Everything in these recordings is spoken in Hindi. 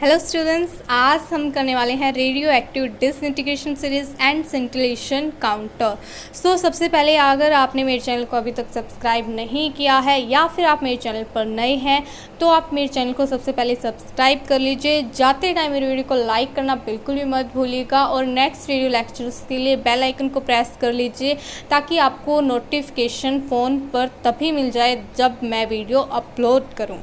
हेलो स्टूडेंट्स, आज हम करने वाले हैं radio active disintegration series and scintillation counter. सबसे पहले अगर आपने मेरे चैनल को अभी तक सब्सक्राइब नहीं किया है या फिर आप मेरे चैनल पर नए हैं तो आप मेरे चैनल को सबसे पहले सब्सक्राइब कर लीजिए। जाते टाइम मेरे वीडियो को लाइक करना बिल्कुल भी मत भूलिएगा और नेक्स्ट वीडियो लेक्चर्स के लिए बेल आइकन को प्रेस कर लीजिए ताकि आपको नोटिफिकेशन फ़ोन पर तभी मिल जाए जब मैं वीडियो अपलोड करूँ।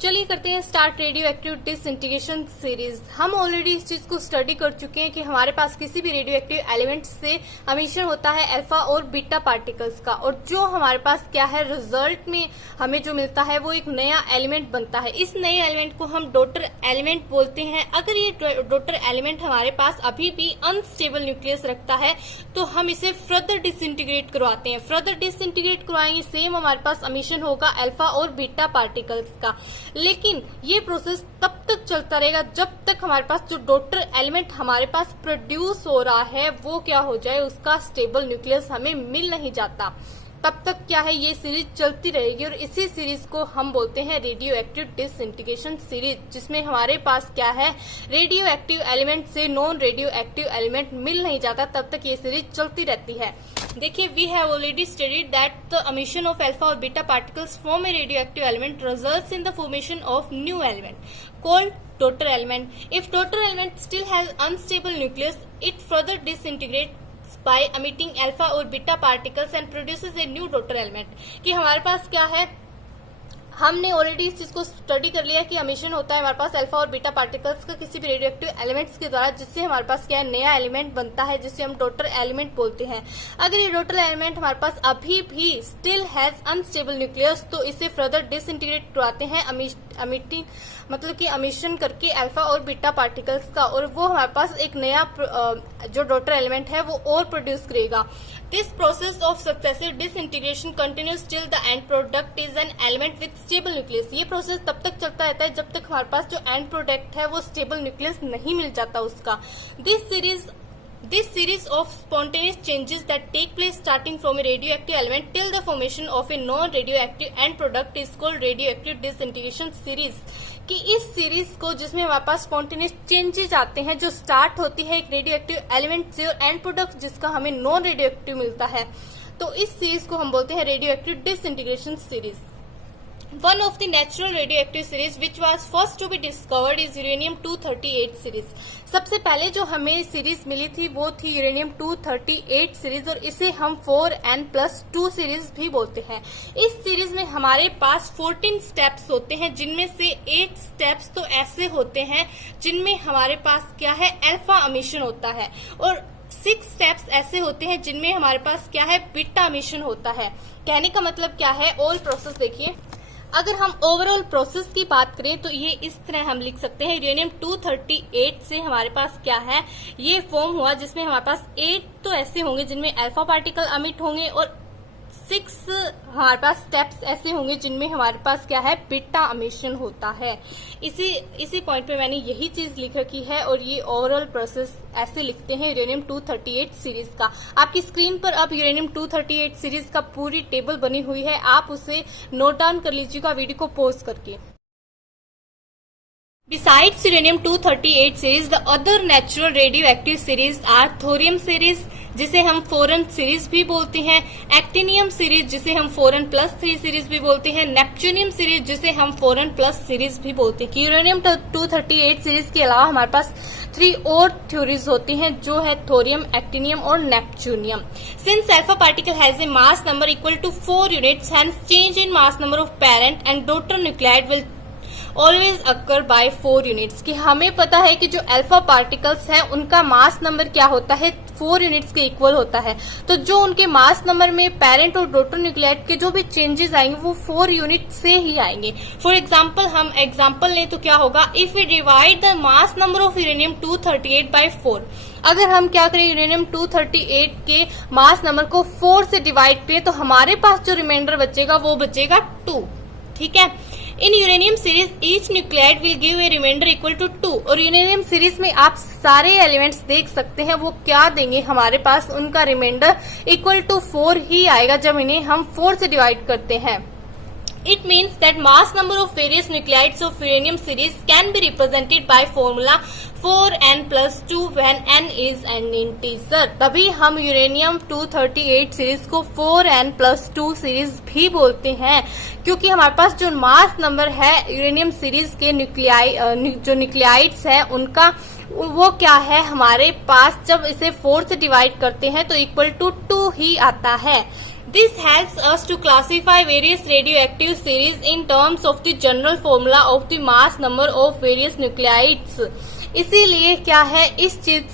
चलिए करते हैं start radio active disintegration series. हम ऑलरेडी इस चीज को स्टडी कर चुके हैं कि हमारे पास किसी भी रेडियो एक्टिव एलिमेंट से एमिशन होता है अल्फा और बीटा पार्टिकल्स का, और जो हमारे पास क्या है रिजल्ट में हमें जो मिलता है वो एक नया एलिमेंट बनता है। इस नए एलिमेंट को हम डॉटर एलिमेंट बोलते हैं। अगर ये डॉटर एलिमेंट हमारे पास अभी भी अनस्टेबल न्यूक्लियस रखता है तो हम इसे फर्दर डिसइंटीग्रेट करवाते हैं। फर्दर डिसइंटीग्रेट करवाएंगे, सेम हमारे पास एमिशन होगा अल्फा और बीटा पार्टिकल्स का। लेकिन ये प्रोसेस तब तक चलता रहेगा जब तक हमारे पास जो डॉटर एलिमेंट हमारे पास प्रोड्यूस हो रहा है वो क्या हो जाए, उसका स्टेबल न्यूक्लियस हमें मिल नहीं जाता। तब तक क्या है, ये सीरीज चलती रहेगी और इसी सीरीज को हम बोलते हैं रेडियो एक्टिव डिसइंटीग्रेशन सीरीज, जिसमें हमारे पास क्या है रेडियो एक्टिव एलिमेंट से नॉन रेडियो एक्टिव एलिमेंट मिल नहीं जाता। तब तक ये सीरीज चलती रहती है। देखिए, we have already studied that the emission of alpha or beta particles from a radioactive element results in the formation of new element called daughter element. If daughter element still has unstable nucleus, it further disintegrates by emitting alpha or beta particles and produces a new daughter element. कि हमारे पास क्या है, हमने ऑलरेडी इस चीज को स्टडी कर लिया कि एमिशन होता है हमारे पास अल्फा और बीटा पार्टिकल्स का किसी भी रेडियोएक्टिव एलिमेंट्स के द्वारा, जिससे हमारे पास क्या है नया एलिमेंट बनता है जिससे हम डॉटर एलिमेंट बोलते हैं। अगर ये डॉटर एलिमेंट हमारे पास अभी भी स्टिल हैज अनस्टेबल न्यूक्लियस तो इसे फर्दर डिसइंटीग्रेट करवाते हैं एमिटिंग मतलब कि एमिशन करके अल्फा और बीटा पार्टिकल्स का, और वो हमारे पास एक नया जो डॉटर एलिमेंट है वो और प्रोड्यूस करेगा। This process of successive disintegration continues till the end product is an element with stable nucleus. ये प्रोसेस तब तक चलता रहता है जब तक हमारे पास जो एंड प्रोडक्ट है वो स्टेबल न्यूक्लियस नहीं मिल जाता उसका। This series of spontaneous changes that take place starting from a radioactive element till the formation of a non-radioactive end product is called radioactive disintegration series. कि इस सीरीज को जिसमें हमारे पास स्पॉन्टेनियस चेंजेस आते हैं जो स्टार्ट होती है एक रेडियोएक्टिव एलिमेंट से और एंड प्रोडक्ट जिसका हमें नॉन रेडियोएक्टिव मिलता है, तो इस सीरीज को हम बोलते हैं radioactive disintegration series. One of the natural radioactive series which was first to be discovered is uranium-238 series. सबसे पहले जो हमें सीरीज मिली थी वो थी uranium-238 सीरीज और इसे हम 4n+2 सीरीज भी बोलते हैं। इस सीरीज में हमारे पास 14 स्टेप्स होते हैं जिनमें से 8 स्टेप्स तो ऐसे होते हैं जिनमें हमारे पास क्या है अल्फा एमिशन होता है और 6 स्टेप्स ऐसे होते हैं जिनमें हमारे पास क्या है बीटा एमिशन होता है। कहने का मतलब क्या है, ऑल प्रोसेस देखिए, अगर हम ओवरऑल प्रोसेस की बात करें तो ये इस तरह हम लिख सकते हैं। uranium-238 से हमारे पास क्या है ये फॉर्म हुआ जिसमें हमारे पास 8 तो ऐसे होंगे जिनमें अल्फा पार्टिकल एमिट होंगे और 6 हमारे पास स्टेप्स ऐसे होंगे जिनमें हमारे पास क्या है बीटा एमिशन होता है। इसी पॉइंट पे मैंने यही चीज लिख रखी है और ये ओवरऑल प्रोसेस ऐसे लिखते हैं uranium-238 सीरीज का। आपकी स्क्रीन पर अब uranium-238 सीरीज का पूरी टेबल बनी हुई है, आप उसे नोट डाउन कर लीजिएगा वीडियो को पॉज करके। Besides uranium-238 series, the other natural radioactive series are thorium series जिसे हम 4n सीरीज भी बोलते हैं, एक्टिनियम सीरीज जिसे हम 4n+3 सीरीज भी बोलते हैं, नेपच्यूनियम सीरीज जिसे हम 4n+ सीरीज भी बोलते हैं। uranium-238 सीरीज के अलावा हमारे पास 3 और थ्योरीज होती हैं जो है थोरियम, एक्टिनियम और neptunium. Since alpha particle has a mass number equal to 4 units, hence change in mass number of parent and daughter nuclide will always occur by 4 units. कि हमें पता है कि जो अल्फा पार्टिकल्स हैं उनका मास नंबर क्या होता है 4 यूनिट्स के इक्वल होता है, तो जो उनके मास नंबर में पेरेंट और डॉटर न्यूक्लियाइड के जो भी चेंजेस आएंगे वो 4 यूनिट से ही आएंगे। फॉर एग्जाम्पल हम एग्जाम्पल लें तो क्या होगा, if we divide the mass number of uranium-238 by 4, अगर हम क्या करें uranium-238 के मास नंबर को 4 से डिवाइड करें तो हमारे पास जो रिमाइंडर बचेगा वो बचेगा 2। ठीक है, in uranium series each nuclide will give a reminder equal to 2, और यूरेनियम सीरीज में आप सारे एलिमेंट्स देख सकते हैं वो क्या देंगे, हमारे पास उनका रिमाइंडर इक्वल टू 4 ही आएगा जब इन्हें हम 4 से डिवाइड करते हैं। It means that mass number of various nuclides of uranium series can be represented by formula 4n plus 2 when n is an integer. तभी हम यूरेनियम 238 सीरीज को 4n plus 2 सीरीज भी बोलते हैं, क्योंकि हमारे पास जो मास नंबर है यूरेनियम सीरीज के जो न्यूक्लियाइड्स है उनका वो क्या है, हमारे पास जब इसे 4 से डिवाइड करते हैं तो इक्वल टू 2 ही आता है. This helps us to classify various radioactive series in terms of the general formula of the mass number of various nuclides. इसीलिए क्या है, इस चीज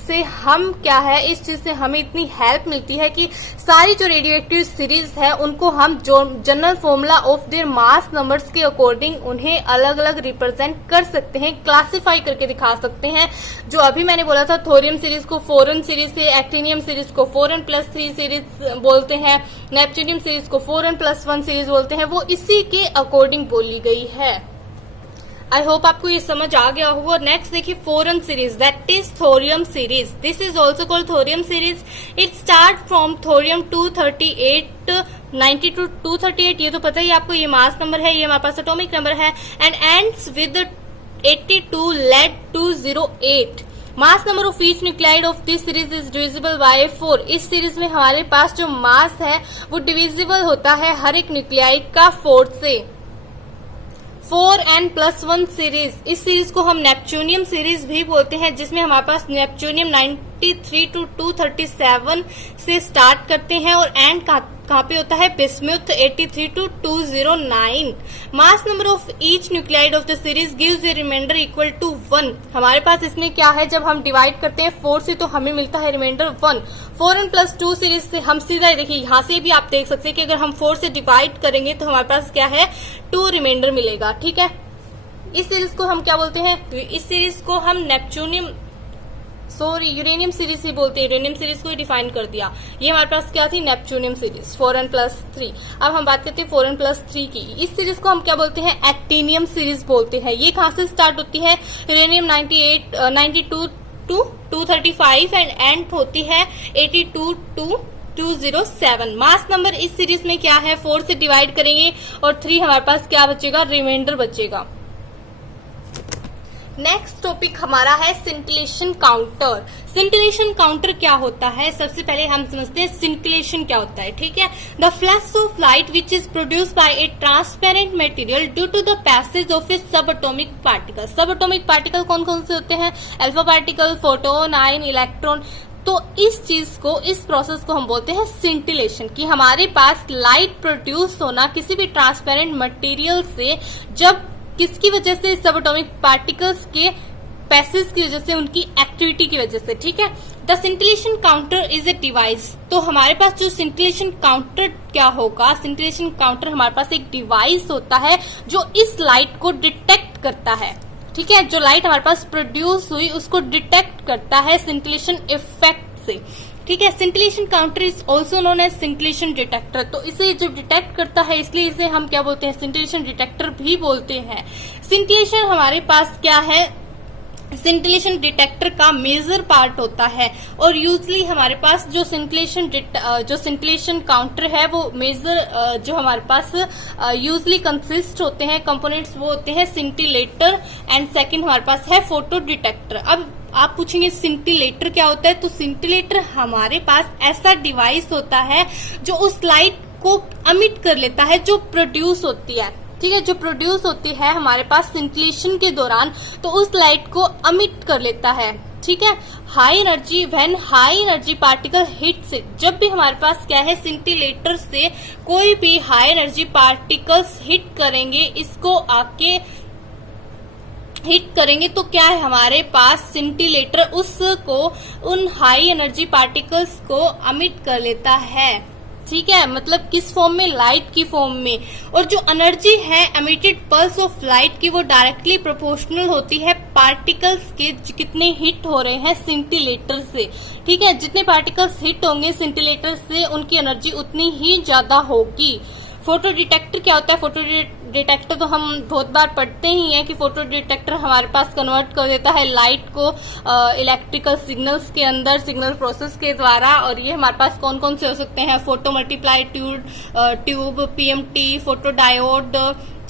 से हमें इतनी हेल्प मिलती है कि सारी जो रेडियोएक्टिव सीरीज है उनको हम जो general formula of their mass numbers के अकॉर्डिंग उन्हें अलग अलग रिप्रेजेंट कर सकते हैं, क्लासिफाई करके दिखा सकते हैं. जो अभी मैंने बोला था थोरियम सीरीज को 4n सीरीज से, एक्टिनियम सीरीज को 4n प्लस 3 सीरीज बोलते हैं, नेपच्यूनियम सीरीज को 4n प्लस 1 सीरीज बोलते हैं, वो इसी के अकॉर्डिंग बोली गई है. आई होप आपको ये समझ आ गया होगा. नेक्स्ट देखिए 4n series, that is thorium series. This is also called thorium series. It start from thorium 238 90 to 238, ये तो पता ही आपको, ये मास नंबर है, ये हमारे पास एटॉमिक नंबर है, and ends with 82 lead 208. Mass number of each nuclide of this series is divisible by 4. इस सीरीज में हमारे पास जो मास है वो डिविजिबल होता है हर एक न्यूक्लियाइड का 4 से. 4n प्लस 1 सीरीज, इस सीरीज को हम नेपच्यूनियम सीरीज भी बोलते हैं, जिसमें हमारे पास नेपच्यूनियम 93 to 237 से स्टार्ट करते हैं और एंड कहाँ पे होता है, bismuth 83 to 209. Mass number of each nuclide of the series gives a reminder equal to 1. हमारे पास इसमें क्या है, जब हम डिवाइड करते हैं 4 से तो हमें मिलता है रिमाइंडर 1. 4n प्लस 2 सीरीज से हम सीधा देखिए यहाँ से भी आप देख सकते हैं कि अगर हम 4 से डिवाइड करेंगे तो हमारे पास क्या है, 2 रिमाइंडर मिलेगा. ठीक है, इस सीरीज को हम क्या बोलते हैं, इस सीरीज को हम यूरेनियम सीरीज ही बोलते हैं. यूरेनियम सीरीज को डिफाइन कर दिया. ये हमारे पास क्या थी, नेपच्यूनियम सीरीज 4n प्लस 3. अब हम बात करते हैं 4n प्लस 3 की. इस सीरीज को हम क्या बोलते हैं, एक्टिनियम सीरीज बोलते हैं. ये कहाँ से स्टार्ट होती है, यूरेनियम 92 to 235 एंड एंड होती है 82 to 207. मास नंबर इस सीरीज में क्या है, 4 से डिवाइड करेंगे और 3 हमारे पास क्या बचेगा, रिमाइंडर बचेगा. नेक्स्ट टॉपिक हमारा है सिंटिलेशन काउंटर. सिंटिलेशन काउंटर क्या होता है, सबसे पहले हम समझते हैं सिंटिलेशन क्या होता है. ठीक है, the flash of light which is produced by a transparent material due to the passage of a subatomic particle. Subatomic particle कौन कौन से होते हैं, alpha particle, photon, ion, electron. तो इस चीज को, इस प्रोसेस को हम बोलते हैं सिंटिलेशन. कि हमारे पास लाइट प्रोड्यूस होना किसी भी ट्रांसपेरेंट मटेरियल से, जब किसकी वजह से, सब एटॉमिक पार्टिकल्स के पैसेज की वजह से, उनकी एक्टिविटी की वजह से. ठीक है, the scintillation counter is a device. तो हमारे पास जो सिंटिलेशन काउंटर क्या होगा, सिंटिलेशन काउंटर हमारे पास एक डिवाइस होता है जो इस लाइट को डिटेक्ट करता है. ठीक है, जो लाइट हमारे पास प्रोड्यूस हुई उसको डिटेक्ट करता है सिंटिलेशन इफेक्ट से. ठीक है, scintillation counter is also known as scintillation detector. तो इसे जो डिटेक्ट करता है इसलिए इसे हम क्या बोलते हैं, सिंटिलेशन डिटेक्टर भी बोलते हैं. सिंटिलेशन हमारे पास क्या है, सिंटिलेशन डिटेक्टर का मेजर पार्ट होता है और यूजली हमारे पास जो सिंटिलेशन काउंटर है वो मेजर जो हमारे पास यूजली कंसिस्ट होते हैं कंपोनेंट्स, वो होते हैं सिंटिलेटर एंड सेकंड हमारे पास है फोटो डिटेक्टर. अब आप पूछेंगे सिंटिलेटर क्या होता है, तो सिंटिलेटर हमारे पास ऐसा डिवाइस होता है जो उस लाइट को अमिट कर लेता है जो प्रोड्यूस होती है. ठीक है, जो प्रोड्यूस होती है हमारे पास सिंटिलेशन के दौरान, तो उस लाइट को अमिट कर लेता है. ठीक है, high energy, when high energy particle hits it. जब भी हमारे पास क्या है, सिंटिलेटर से कोई भी हाई एनर्जी पार्टिकल्स हिट करेंगे, इसको आके हिट करेंगे तो क्या है, हमारे पास सिंटिलेटर उसको, उन हाई एनर्जी पार्टिकल्स को अमिट कर लेता है. ठीक है, मतलब किस फॉर्म में, लाइट की फॉर्म में. और जो एनर्जी है एमिटेड पल्स ऑफ लाइट की, वो डायरेक्टली प्रोपोर्शनल होती है पार्टिकल्स के कितने हिट हो रहे हैं सिंटिलेटर से. ठीक है, जितने पार्टिकल्स हिट होंगे सिंटिलेटर से उनकी एनर्जी उतनी ही ज्यादा होगी. फोटो डिटेक्टर क्या होता है, फोटो डिटेक्टर तो हम बहुत बार पढ़ते ही हैं कि फोटो डिटेक्टर हमारे पास कन्वर्ट कर देता है लाइट को इलेक्ट्रिकल सिग्नल्स के अंदर, सिग्नल प्रोसेस के द्वारा। और ये हमारे पास कौन कौन से हो सकते हैं, photo multiply tube, PMT, photo diode,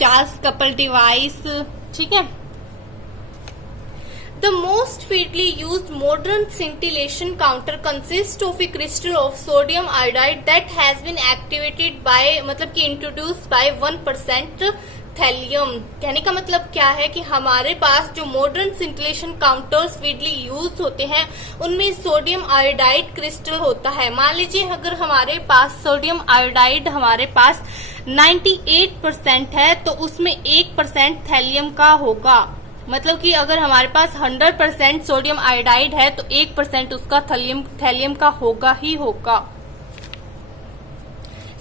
charge couple device, ठीक है। The most widely used modern scintillation counter consists of a crystal of sodium iodide that has been activated by मतलब कि introduced by 1% थैलियम। कहने का मतलब क्या है कि हमारे पास जो modern scintillation counters Vidly use होते हैं उनमें सोडियम आयोडाइड क्रिस्टल होता है। मान लीजिए अगर हमारे पास सोडियम आयोडाइड हमारे पास 98% है तो उसमें 1% थैलियम का होगा। मतलब कि अगर हमारे पास 100% सोडियम आयोडाइड है तो 1% उसका थैलियम का होगा ही होगा।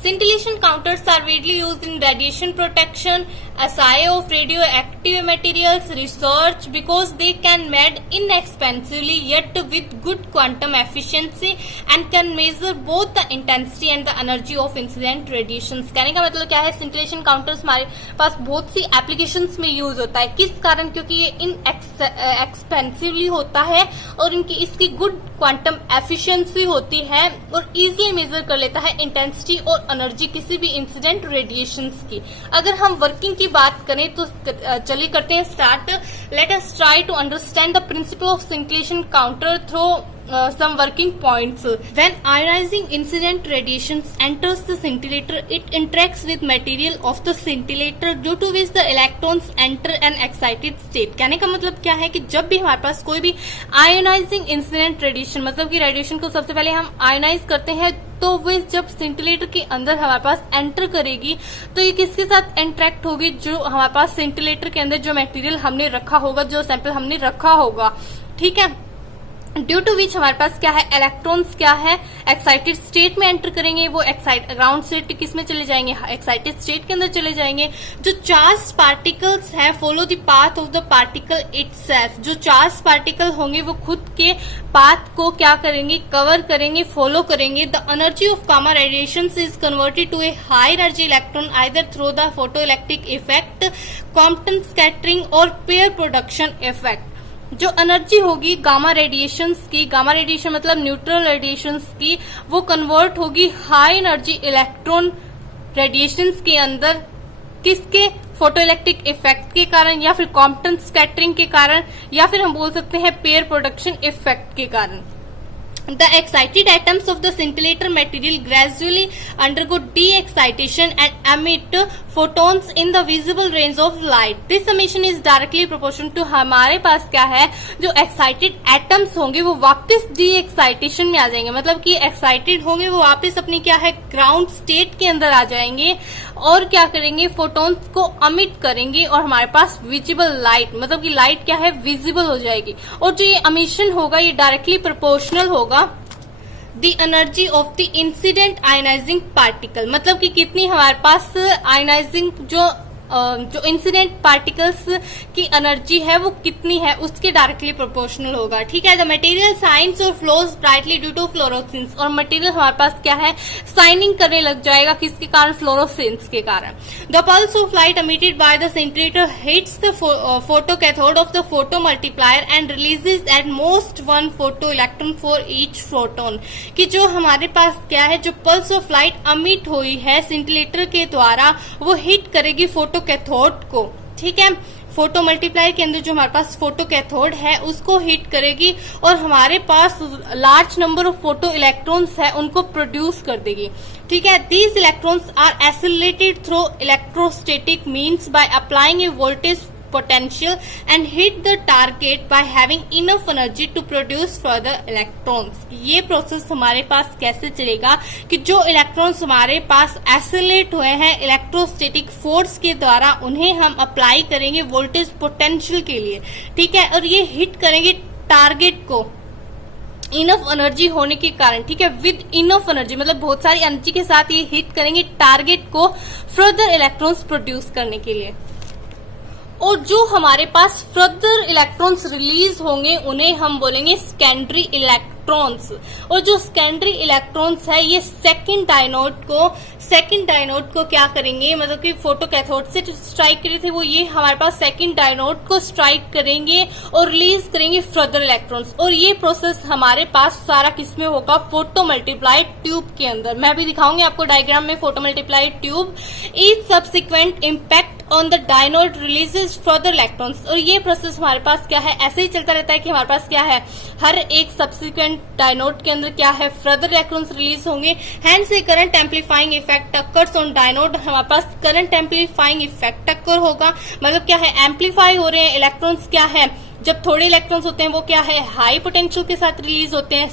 Scintillation counters are widely used in radiation protection, assay of radioactive materials, research because they can made inexpensively yet with good quantum efficiency and can measure both the intensity and the energy of incident radiations। कहने का मतलब क्या है, scintillation counters हमारे पास बहुत सी applications में यूज होता है। किस कारण? क्योंकि ये inexpensively होता है और इसकी good quantum efficiency होती है और easily measure कर लेता है intensity और एनर्जी किसी भी इंसिडेंट रेडिएशंस की। अगर हम वर्किंग की बात करें तो चलिए करते हैं start. Let us try to understand the principle of scintillation counter through some working points. When ionizing incident radiations enters the scintillator, it interacts with material of the scintillator due to which the electrons enter an excited state। कहने का मतलब क्या है कि जब भी हमारे पास कोई भी आयोनाइजिंग इंसिडेंट रेडिएशन मतलब कि रेडिएशन को सबसे पहले हम आयोनाइज करते हैं तो वो जब सिंटिलेटर के अंदर हमारे पास एंटर करेगी तो ये किसके साथ इंटरेक्ट होगी, जो हमारे पास सिंटिलेटर के अंदर जो मटेरियल हमने रखा होगा, जो सैंपल हमने रखा होगा, ठीक है। ड्यू टू विच हमारे पास क्या है, इलेक्ट्रॉन्स क्या है एक्साइटेड स्टेट में एंटर करेंगे। वो ग्राउंड स्टेट किस में चले जाएंगे, एक्साइटेड स्टेट के अंदर चले जाएंगे। जो चार्ज पार्टिकल्स हैं follow the path of the particle itself. जो चार्ज पार्टिकल होंगे वो खुद के पाथ को क्या करेंगे, कवर करेंगे, फॉलो करेंगे। The energy of gamma radiation is converted to a high energy electron either through the photo electric effect, quantum scattering और पेयर प्रोडक्शन इफेक्ट। जो एनर्जी होगी गामा रेडिएशंस की, गामा रेडिएशन मतलब न्यूट्रल रेडिएशंस की, वो कन्वर्ट होगी हाई एनर्जी इलेक्ट्रॉन रेडिएशंस के अंदर। किसके, फोटो इलेक्ट्रिक इफेक्ट के कारण या फिर क्वांटम स्कैटरिंग के कारण या फिर हम बोल सकते हैं पेयर प्रोडक्शन इफेक्ट के कारण। The excited atoms of the scintillator material gradually undergo de-excitation and emit photons in the visible range of light. This emission is directly proportional to हमारे पास क्या है, जो excited atoms होंगे वो वापस de-excitation में आ जाएंगे। मतलब कि excited होंगे वो वापस अपनी क्या है ground state के अंदर आ जाएंगे और क्या करेंगे, photons को emit करेंगे और हमारे पास visible light मतलब कि light क्या है visible हो जाएगी। और जो ये emission होगा ये directly proportional होगा the energy of the incident ionizing particle. मतलब कि कितनी हमारे पास आयोनाइजिंग जो इंसिडेंट पार्टिकल्स की एनर्जी है वो कितनी है उसके डायरेक्टली प्रोपोर्शनल होगा, ठीक है। द मटेरियल साइंस और flows brightly due to fluorescence. और मटेरियल हमारे पास क्या है, साइनिंग करने लग जाएगा, किसके कारण, फ्लोरोसेंस के कारण। The pulse of light emitted by the scintillator hits the photo cathode of the photo multiplier and releases at most 1 photo electron for each photon. कि जो हमारे पास क्या है, जो पल्स ऑफ लाइट एमिट हुई है सिंटिलेटर के द्वारा वो हिट करेगी फोटो कैथोड को, ठीक है। फोटो मल्टीप्लायर के अंदर जो हमारे पास फोटो कैथोड है उसको हिट करेगी और हमारे पास large number of photoelectrons है उनको प्रोड्यूस कर देगी, ठीक है। These electrons are accelerated through electrostatic means by applying a voltage potential and hit the target by having enough energy to produce further electrons। ये प्रोसेस हमारे पास कैसे चलेगा कि जो इलेक्ट्रॉन्स हमारे पास एक्सेलरेट हुए हैं इलेक्ट्रोस्टैटिक फोर्स के द्वारा उन्हें हम अप्लाई करेंगे वोल्टेज पोटेंशियल के लिए, ठीक है। और ये हिट करेंगे टारगेट को इनफ एनर्जी होने के कारण, ठीक है। विद इनफ एनर्जी मतलब बहुत सारी एनर्जी के साथ ये हिट करेंगे टारगेट को फर्दर इलेक्ट्रॉन्स प्रोड्यूस करने के लिए। और जो हमारे पास फर्दर इलेक्ट्रॉन्स रिलीज होंगे उन्हें हम बोलेंगे सेकेंडरी इलेक्ट्रॉन्स। और जो सेकेंडरी इलेक्ट्रॉन्स है ये सेकंड डायनोड को क्या करेंगे, मतलब कि फोटो कैथोड से स्ट्राइक करे थे वो, ये हमारे पास सेकंड डायनोड को स्ट्राइक करेंगे और रिलीज करेंगे फर्दर इलेक्ट्रॉन्स। और ये प्रोसेस हमारे पास सारा किसमें होगा, फोटो मल्टीप्लाइड ट्यूब के अंदर। मैं भी दिखाऊंगी आपको डायग्राम में photo multiplied tube. Each subsequent impact on the dynode releases further electrons. और ये प्रोसेस हमारे पास क्या है, ऐसे ही चलता रहता है कि हमारे पास क्या है, हर एक सब्सिक्वेंट डायनोड के अंदर क्या है, फर्दर इलेक्ट्रॉन्स रिलीज होंगे। Hence a current amplifying effect occurs on dynode. हमारे पास करंट एम्पलीफाइंग इफेक्ट अकर होगा, मतलब क्या है, एम्पलीफाई हो रहे हैं इलेक्ट्रॉन्स। क्या है, जब थोड़े इलेक्ट्रॉन्स होते हैं वो क्या है, हाई पोटेंशियल के साथ रिलीज होते हैं।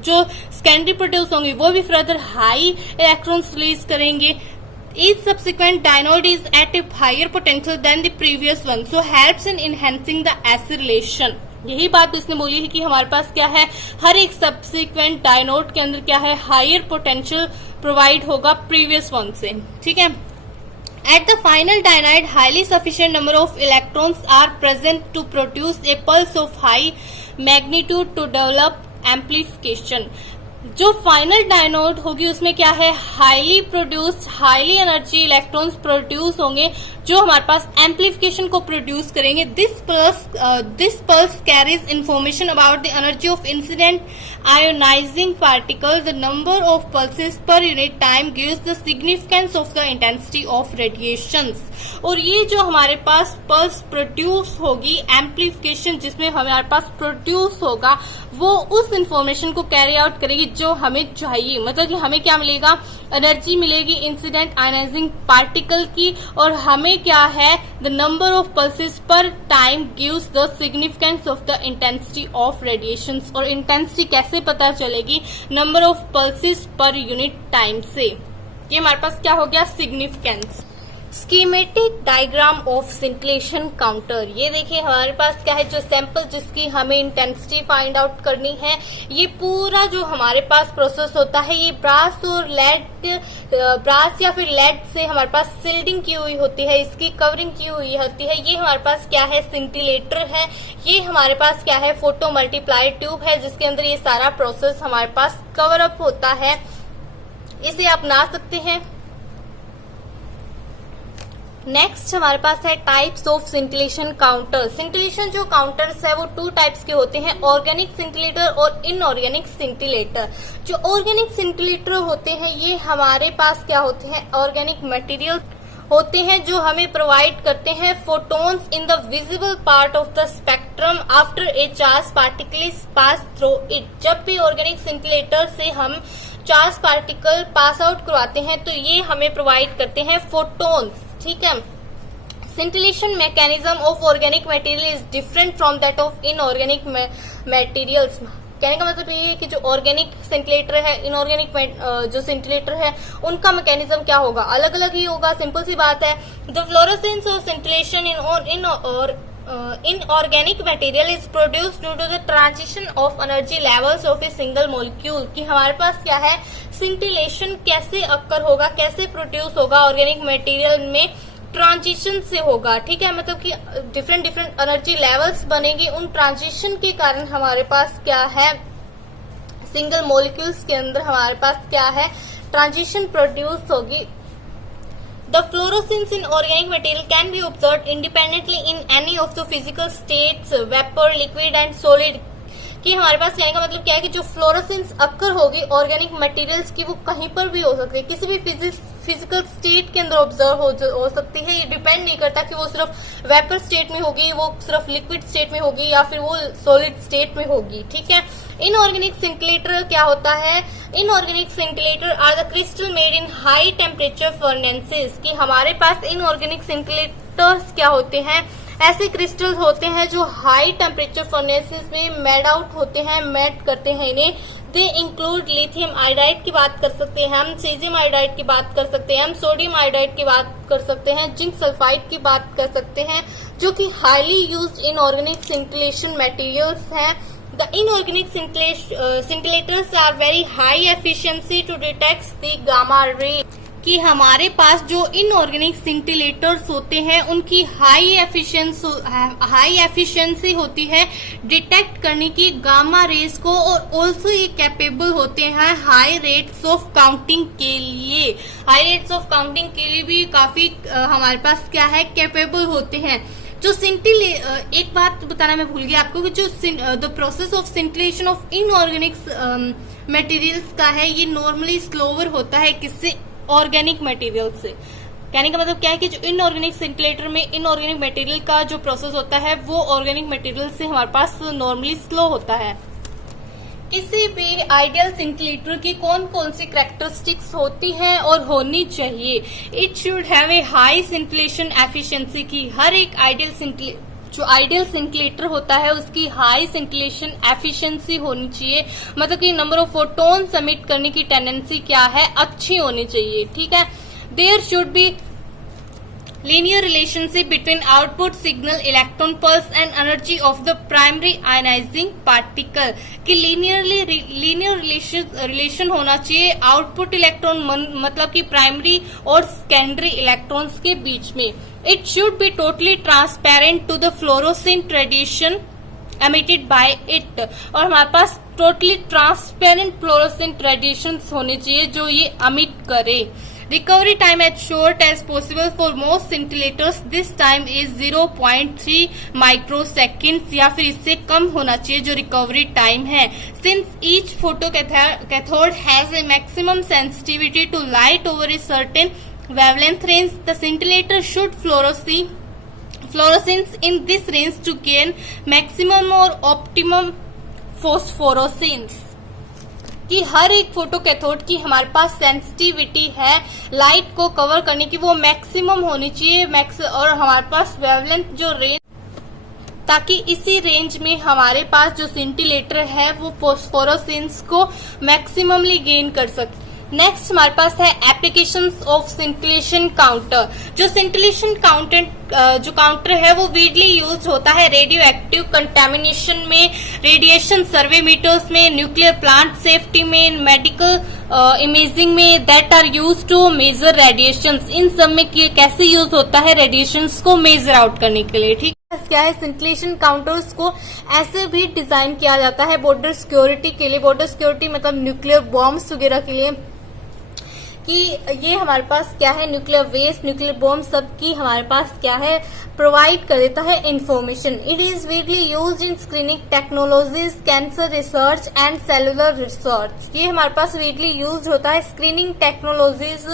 जो सेकेंडरी प्रोड्यूस होंगे वो भी फर्दर हाई इलेक्ट्रॉन्स रिलीज करेंगे। Each subsequent dynode is at a higher potential than the previous one, so helps in enhancing the acylation। यही बात इसने बोली है कि हमारे पास क्या है, हर एक सब्सिक्वेंट डायनोड के अंदर क्या है, हायर पोटेंशियल प्रोवाइड होगा प्रीवियस वन से। ठीक है। At the final dynide, highly sufficient number of electrons are present to produce a pulse of high magnitude to develop amplification। जो फाइनल डायनोड होगी उसमें क्या है, हाईली एनर्जी इलेक्ट्रॉन्स प्रोड्यूस होंगे जो हमारे पास एम्पलीफिकेशन को प्रोड्यूस करेंगे। This pulse carries information about the energy of incident ionizing particle. The number of pulses per unit time gives the significance of the intensity of radiations. और ये जो हमारे पास पल्स प्रोड्यूस होगी, एम्पलीफिकेशन जिसमें हमारे पास प्रोड्यूस होगा, वो उस इंफॉर्मेशन को कैरी आउट करेगी जो हमें चाहिए। मतलब कि हमें क्या मिलेगा, एनर्जी मिलेगी इंसिडेंट आयोनाइजिंग पार्टिकल की, और हमें क्या है, the number of pulses per time gives the significance of the intensity of radiations. और इंटेंसिटी कैसे पता चलेगी, number of pulses per unit time से। ये हमारे पास क्या हो गया, significance. Schematic diagram of scintillation counter. ये देखिए हमारे पास क्या है, जो सैंपल जिसकी हमें इंटेंसिटी फाइंड आउट करनी है, ये पूरा जो हमारे पास प्रोसेस होता है, ये ब्रास या फिर लेड से हमारे पास सील्डिंग की हुई होती है, इसकी कवरिंग की हुई होती है। ये हमारे पास क्या है, सिंटिलेटर है। ये हमारे पास क्या है, फोटो मल्टीप्लाइड ट्यूब है, जिसके अंदर ये सारा प्रोसेस हमारे पास कवर अप होता है। इसे आप बना सकते हैं। नेक्स्ट हमारे पास है types of scintillation counter. Scintillation जो काउंटर्स है वो 2 टाइप्स के होते हैं, ऑर्गेनिक सिंटिलेटर और इनऑर्गेनिक सिंटिलेटर। जो ऑर्गेनिक सिंटिलेटर होते हैं ये हमारे पास क्या होते हैं, ऑर्गेनिक मटेरियल होते हैं जो हमें प्रोवाइड करते हैं photons in the visible part of the spectrum after a charge particle pass through it. जब भी ऑर्गेनिक सिंटिलेटर से हम चार्ज पार्टिकल पास आउट करवाते हैं तो ये हमें प्रोवाइड करते हैं फोटॉन्स। ठीक है। Scintillation mechanism of organic material is different from that of inorganic materials। कहने का मतलब ये है कि जो ऑर्गेनिक सिंटिलेटर है, इनऑर्गेनिक जो सिंटिलेटर है, उनका मैकेनिज्म क्या होगा, अलग अलग ही होगा। सिंपल सी बात है। The fluorescence of scintillation inorganic material is produced due to the transition of energy levels of a single molecule. कि हमारे पास क्या है, सिंटिलेशन कैसे अक्कर होगा, कैसे प्रोड्यूस होगा, ऑर्गेनिक मटेरियल में ट्रांजिशन से होगा। ठीक है, मतलब कि डिफरेंट एनर्जी लेवल्स बनेंगे, उन ट्रांजिशन के कारण हमारे पास क्या है, सिंगल मॉलिक्यूल्स के अंदर हमारे पास क्या है, ट्रांजिशन प्रोड्यूस होगी। The fluorescence in organic material can be observed independently in any of the physical states, vapor, liquid and solid। कि हमारे पास कहने का मतलब क्या है कि जो फ्लोरेसेंस अक्कर होगी ऑर्गेनिक मटेरियल्स की, वो कहीं पर भी हो सकती है, किसी भी फिजिकल स्टेट के अंदर ऑब्जर्व हो सकती है। ये डिपेंड नहीं करता कि वो सिर्फ वेपर स्टेट में होगी, वो सिर्फ लिक्विड स्टेट में होगी या फिर वो सॉलिड स्टेट में होगी। ठीक है। इनऑर्गेनिक सिंटिलेटर क्या होता है, inorganic scintillator are the crystal made in high temperature furnaces. कि हमारे पास इनऑर्गेनिक सिंटिलेटर्स क्या होते हैं, ऐसे क्रिस्टल होते हैं जो हाई टेम्परेचर फर्नेसेस में मेड आउट होते हैं, मेड करते हैं इन्हें। दे इंक्लूड लिथियम आयोडाइड की बात कर सकते हैं हम, सीजियम आयोडाइड की बात कर सकते हैं हम, सोडियम आयोडाइड की बात कर सकते हैं, जिंक सल्फाइड की बात कर सकते हैं, जो कि highly used inorganic scintillation materials हैं। The inorganic scintillators are very high efficiency to detect the gamma ray। कि हमारे पास जो इनऑर्गेनिक सिंटिलेटर्स होते हैं उनकी हाई एफिशिएंसी होती है डिटेक्ट करने की गामा रेज को, और ऑल्सो ये कैपेबल होते हैं हाई रेट्स ऑफ काउंटिंग के लिए। हाई रेट्स ऑफ काउंटिंग के लिए भी काफी हमारे पास क्या है, कैपेबल होते हैं। जो एक बात बताना मैं भूल गई आपको कि जो the process of scintillation of inorganic materials का है, ये नॉर्मली स्लोवर होता है किससे, ऑर्गेनिक मटेरियल से। कहने का मतलब क्या है कि जो इनऑर्गेनिक सिंटिलेटर में इनऑर्गेनिक मटेरियल का जो प्रोसेस होता है वो ऑर्गेनिक मटेरियल से हमारे पास नॉर्मली स्लो होता है। किसी भी आइडियल सिंटिलेटर की कौन कौन सी कैरेक्टरिस्टिक्स होती हैं और होनी चाहिए। It should have a high scintillation efficiency की हर एक जो आइडियल सिंटिलेटर होता है उसकी हाई सिंटिलेशन एफिशिएंसी होनी चाहिए, मतलब कि नंबर ऑफ फोटोन एमिट करने की टेंडेंसी क्या है, अच्छी होनी चाहिए। ठीक है, there should be linear relationship between output signal electron pulse and energy of the primary ionizing particle कि linear relation होना चाहिए आउटपुट इलेक्ट्रॉन मतलब कि प्राइमरी और सेकेंडरी इलेक्ट्रॉन्स के बीच में। It should be totally transparent to the fluorescent radiation emitted by it, और हमारे पास टोटली ट्रांसपेरेंट फ्लोरोसेंट रेडिएशन होने चाहिए जो ये अमिट करे। Recovery time as short as possible for most scintillators. This time is 0.3 microseconds या फिर इससे कम होना चाहिए जो रिकवरी टाइम है। Since each photocathode has a maximum sensitivity to light over a certain wavelength range, the scintillator should fluorescence in this range to gain maximum or optimum phosphorescence। कि हर एक फोटो कैथोड की हमारे पास सेंसिटिविटी है लाइट को कवर करने की, वो मैक्सिमम होनी चाहिए और हमारे पास वेवलेंथ जो रेंज, ताकि इसी रेंज में हमारे पास जो सिंटिलेटर है वो फोस्फोरेसेंस को मैक्सिममली गेन कर सके। नेक्स्ट हमारे पास है एप्लीकेशंस ऑफ सिंटिलेशन काउंटर। जो सिंटिलेशन काउंटर है वो वीडली यूज होता है रेडियो एक्टिव कंटेमिनेशन में, रेडिएशन सर्वे मीटर्स में, न्यूक्लियर प्लांट सेफ्टी में, मेडिकल इमेजिंग में, that are use to measure radiations. इन सब में कैसे यूज होता है रेडिएशंस को मेजर आउट करने के लिए। ठीक है, क्या है, सिंटिलेशन काउंटर्स को ऐसे भी डिजाइन किया जाता है बॉर्डर सिक्योरिटी के लिए। बॉर्डर सिक्योरिटी मतलब न्यूक्लियर बॉम्ब्स वगैरह के लिए, कि ये हमारे पास क्या है, न्यूक्लियर वेस्ट, न्यूक्लियर बॉम्ब सब की हमारे पास क्या है, प्रोवाइड कर देता है information. It is widely used in screening technologies, cancer research and cellular research. ये हमारे पास वीडली यूज होता है स्क्रीनिंग टेक्नोलॉजीज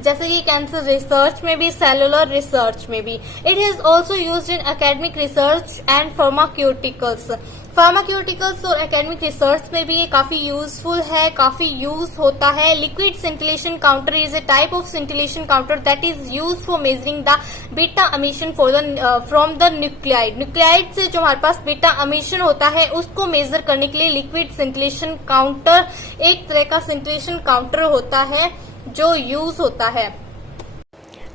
जैसे कि कैंसर रिसर्च में भी, सेलुलर रिसर्च में भी। It is also used in academic research and pharmaceuticals. Pharmaceuticals और एकेडमिक रिसर्च में भी ये काफी यूजफुल है, काफी यूज होता है। Liquid scintillation counter is a type of scintillation counter that is use for measuring the beta emission from the nuclide. Nuclide से जो हमारे पास बीटा एमिशन होता है उसको मेजर करने के लिए लिक्विड सिंटिलेशन काउंटर एक तरह का सिंटिलेशन काउंटर होता है जो यूज होता है।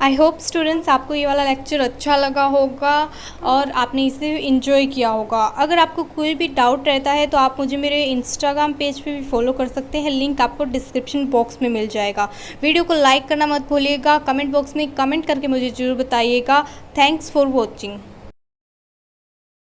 आई होप स्टूडेंट्स आपको ये वाला लेक्चर अच्छा लगा होगा और आपने इसे एंजॉय किया होगा। अगर आपको कोई भी डाउट रहता है तो आप मुझे मेरे इंस्टाग्राम पेज पे भी फॉलो कर सकते हैं, लिंक आपको डिस्क्रिप्शन बॉक्स में मिल जाएगा। वीडियो को लाइक करना मत भूलिएगा, कमेंट बॉक्स में कमेंट करके मुझे ज़रूर बताइएगा। Thanks for watching.